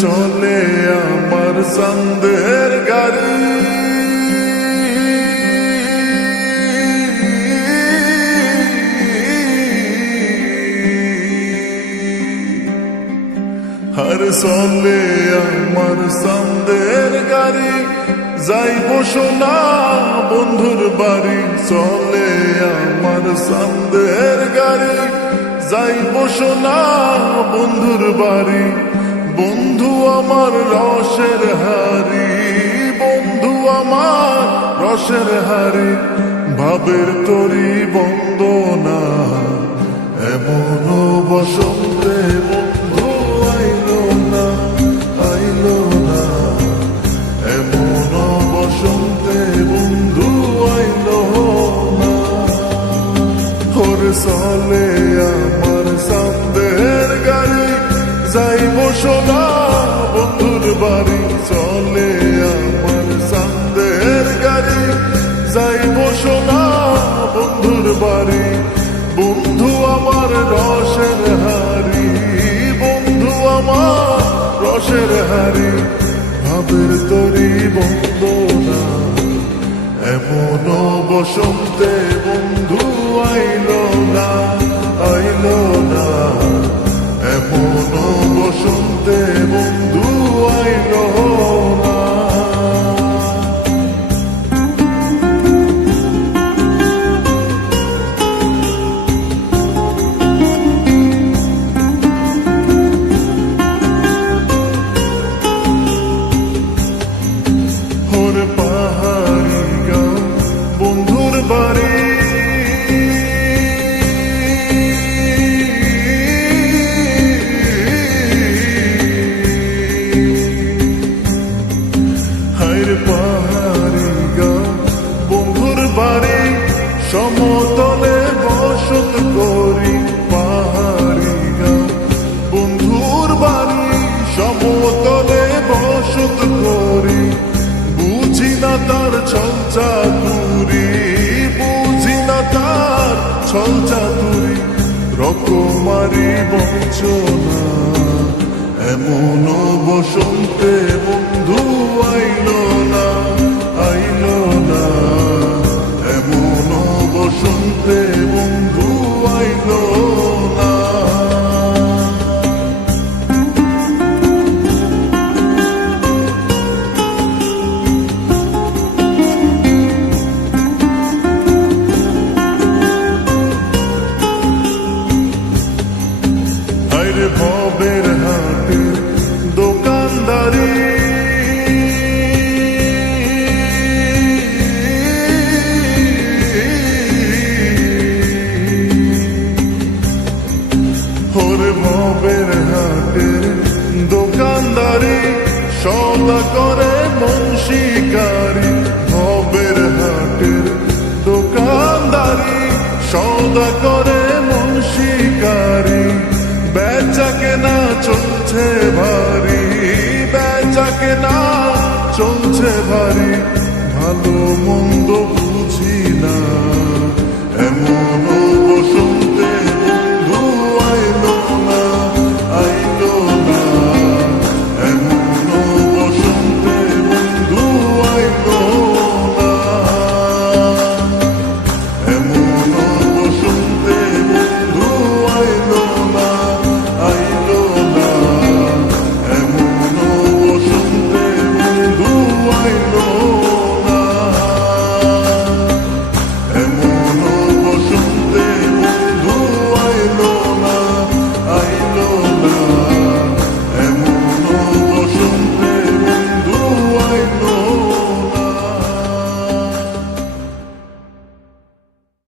চলে আমার চাঁদের গাড়ি, আর চলে আমার চাঁদের গাড়ি, যাইব সোনা বন্ধুর বাড়ি। চলে আমার চাঁদের গাড়ি, যাইব সোনা বন্ধুর বাড়ি। বন্ধু আমার রসের হারি, বন্ধু আমার রসের হারি, ভাবের তরি বন্দনা এমন বসন্তে বন্ধু আইলো না, আইলো না, এমন বসন্তে বন্ধু আইলো না। ওর চলে আমার চাঁদের গাড়ি, যাইব সোনা বন্ধুর বাড়ি। চলে আমার চাঁদের গাড়ি, যাইব সোনা বন্ধুর বাড়ি। বন্ধু আমার রসের হারি, বন্ধু আমার রসের হারি, ভাবের তরি বন্দনা এমন বসন্তে বন্ধু আইলো না, আইলো না, এমন বসন্তে বন্ধু আইলো না। ওর পাহাড়ি গাঁও বন্ধুর বাড়ি, পাহাড়ি গাঁও বন্ধুর বাড়ি, সমতলে বসত করি। পাহাড়ি গাঁও বন্ধুর বাড়ি, সমতলে বসত করি। বুঝি না তার ছল চাতুরি, বুঝি না তার ছল চাতুরি, রকমারি বঞ্চনা এমন বসন্তে বন্ধু আইলো না, আইলো না, এমন বসন্তে বন্ধু আইলো না। হায়রে ভবের হাটে দোকানদারি, ওরে ভবের হাটের দোকানদারি, সদা করে মন শিকারি। ভবের হাটের দোকানদারি, সদা করে মন শিকারি। বেচা কেনা চলছে ভারী, বেচা কেনা চলছে ভারী, ভালো মন্দ